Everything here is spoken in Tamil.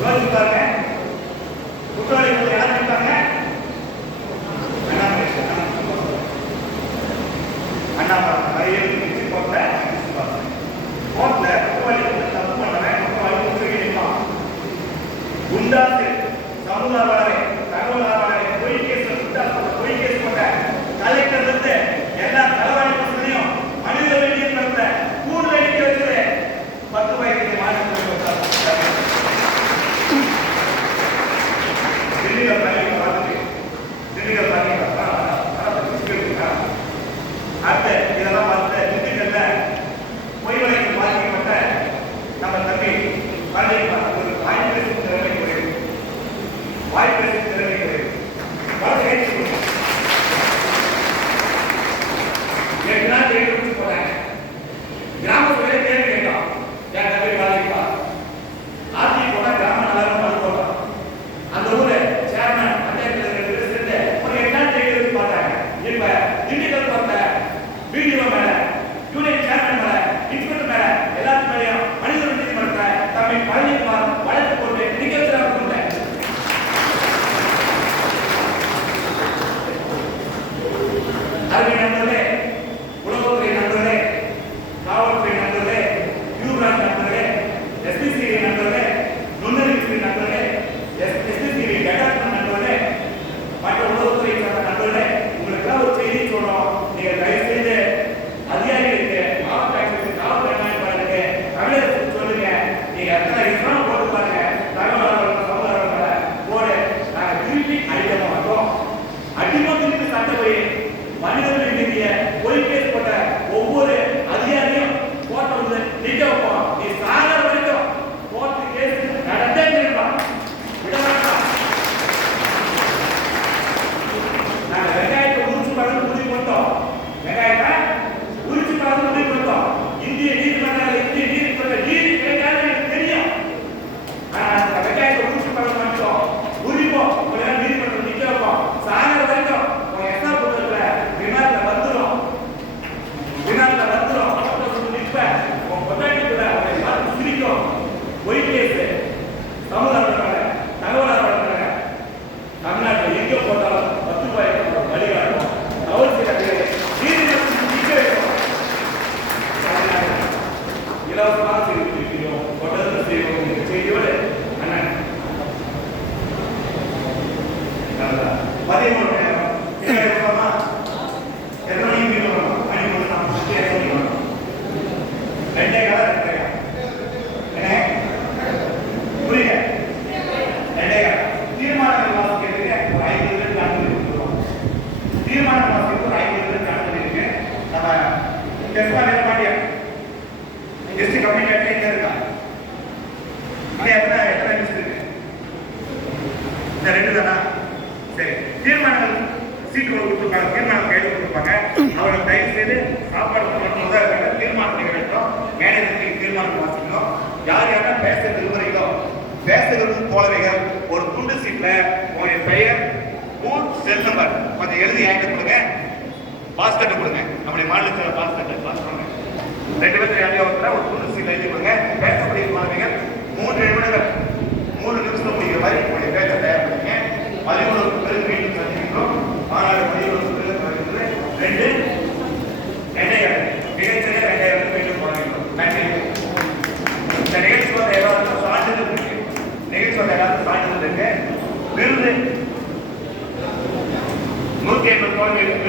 யோசிச்சு பாருங்க. குற்றவாளிகள் யார் இருக்காங்க? அண்ணாமலை கையில் போட்ட கோர்ட்ல குற்றவாளிகள் தப்பு பண்ணவன் குற்றவாளி முற்றுகையிட்டான். குண்டாசு சமூக வளரை தகவல் ஆர்வலரை பொய் கேஸ் பொய் கேஸ் போட்ட கலெக்டர் இருந்து எல்லா தலைவாணி பிரச்சனையும் மனித வேண்டிய கூடு வேண்டிய வச்சது 10 வயதுக்கு மாநில திண்டுக்கல் பள்ளியை பார்த்துட்டு திண்டுக்கல் பள்ளியை அடுத்த இதெல்லாம் பார்த்து திண்டுக்கல்ல பொய் வழக்கில் பாதிக்கப்பட்ட நம்ம தம்பி பள்ளியை ஒரு வாய்ப்பு திறமை குறைவு வாய்ப்பு திறமை குறைவு கிராம சபையில கேள்வி கேட்டோம். என் தம்பி பாதிப்பா ஆட்சி போனா கிராம நலரும் அது போட்டோம். அந்த ஊரு சேர்மன் ஒரு 8ஆம் தேதி பார்த்தாங்க. இப்ப திண்டுக்கல் போட்ட வீடியோ மேல யூனியன் சேர்மன் மேல இன்ஸ்பெக்டர் மேல எல்லாத்துக்கும் மேலேயும் மனித உரிமை மன்ற தம்மை பழனிக்குமார் வழக்கு போட்டு நிகழ்ச்சியாக கொண்டேன். அருமை நண்பர்களே, உளவுத்துறை நண்பர்களே, காவல்துறை நண்பர்களே, யூரான் நண்பர்களே, எஸ்பிசிஐ நண்பர்களே, நுண்ணறிவுத்துறை நண்பர்களே, எஸ்பிசிஐ டேட்டாக்கள் நண்பர்களே, மற்ற உளவுத்துறை சார்ந்த நண்பர்களே, உங்களுக்கெல்லாம் ஒரு செய்தி சொல்றோம். நீங்க தயவு செய்து அதிகாரிகளுக்கு, மாவட்ட ஆட்சியருக்கு, காவல் கண்காணிப்பாளருக்கு, தமிழகத்துக்கு சொல்லுங்க. நீங்க எத்தனை இஸ்லாம் போட்டு பாருங்க. தகவல் சமூக போடு நாங்க திருப்பி அடிக்க மாட்டோம். அடிமம் திருப்பி சட்டப்படி மனிதர்கள் மீதிய பொய் கேஸ் போட்ட ஒவ்வொரு அதிகாரியும் கோர்ட் வந்து நிக்க வைப்போம். நீ சாகர வரைக்கும் கோர்ட் கேஸ் நடந்தே இருப்பான். விட மாட்டான். நாங்க வெங்காயத்தை உரிச்சு பார்த்து முடிவு பண்ணோம். வெங்காயத்தை உரிச்சு பார்த்து முடிவு பண்ணோம். இந்திய நீதிமன்றங்கள் இந்திய நீதிமன்ற நீதி கிடைக்காது எனக்கு தெரியும். ஆனா அந்த வெங்காயத்தை உரிச்சு பார்க்க மாட்டோம். உரிப்போம். நீதிமன்றம் நிக்க வைப்போம். சாகர வரைக்கும் தமிழ்நாட்டில் எங்கே போட்டாலும் 10 ரூபாய்க்கு வழிகாட்டும். இலவசமாக செய்திருக்கிறோம். தொடர்ந்து செய்வோம். இந்த செய்தியோடு அண்ணன் 13 நேரம் எத்தனை மணிக்கு வரணும்? மணி 3 ரெண்டே காலம் புரியுங்க. ரெண்டே காலம் தீர்மானங்கள் வாசிக்கிறதுக்கு ஒரு 5 நிமிடம் அனுமதி கொடுத்துருவோம். தீர்மானம் வாசிக்கிறது ஒரு 5 நிமிடம் அனுமதி இருக்கு. நம்ம டெஸ்ட் பண்ண மாட்டோம். ஜஸ்ட் கம்ப்ளீட் ஆகிட்டே இருக்கா. இது எத்தனை நிமிஷம் இருக்கு? இந்த 2 தானா? சரி. தீர்மானங்கள் சீட்டு கொடுத்துருப்பாங்க. தீர்மானம் கையில் கொடுத்துருப்பாங்க. அவர்கள் தயவு செய்து சாப்பாடு மட்டும் தான் இருக்காங்க. தீர்மானம் செய்ய வேண்டும். மேனேஜருக்கு தீர்மானம் வாசிக்கணும். யார் யாரா பேச விரும்புகிறீங்களோ பேசுகிறது போலவைகள் ஒரு துண்டு சீட்ல உங்களுடைய பெயர், ஊர், செல் நம்பர் கொஞ்சம் எழுதி என்கிட்ட கொடுங்க. பாஸ்கெட்டை கொடுங்க. நம்முடைய மாநிலத்தில் பாஸ்கெட்டை பாஸ் பண்ணுங்க. 2 பேருக்கு யாரையோ ஒரு துண்டு சீட் எழுதி கொடுங்க. பேசக்கூடிய போலவைகள் 3 நிமிடங்கள் 3 நிமிஷம் முடிக்கிற மாதிரி உங்களுடைய பேச தயார் பண்ணுங்க. 11 பேருக்கு மீண்டும் சந்திக்கிறோம். மாநாடு 11 பேருக்கு வருகிறது. 2 மிகச்சிறிய 2000 மீண்டும் போகிறோம். நன்றி. இந்த நிகழ்ச்சி வந்து எல்லாருக்கும் சான்றிதழ் இருக்கு. நிகழ்ச்சி வந்து எல்லாருக்கும் சான்றிதழ் இருக்கு. விருது 150 கோடி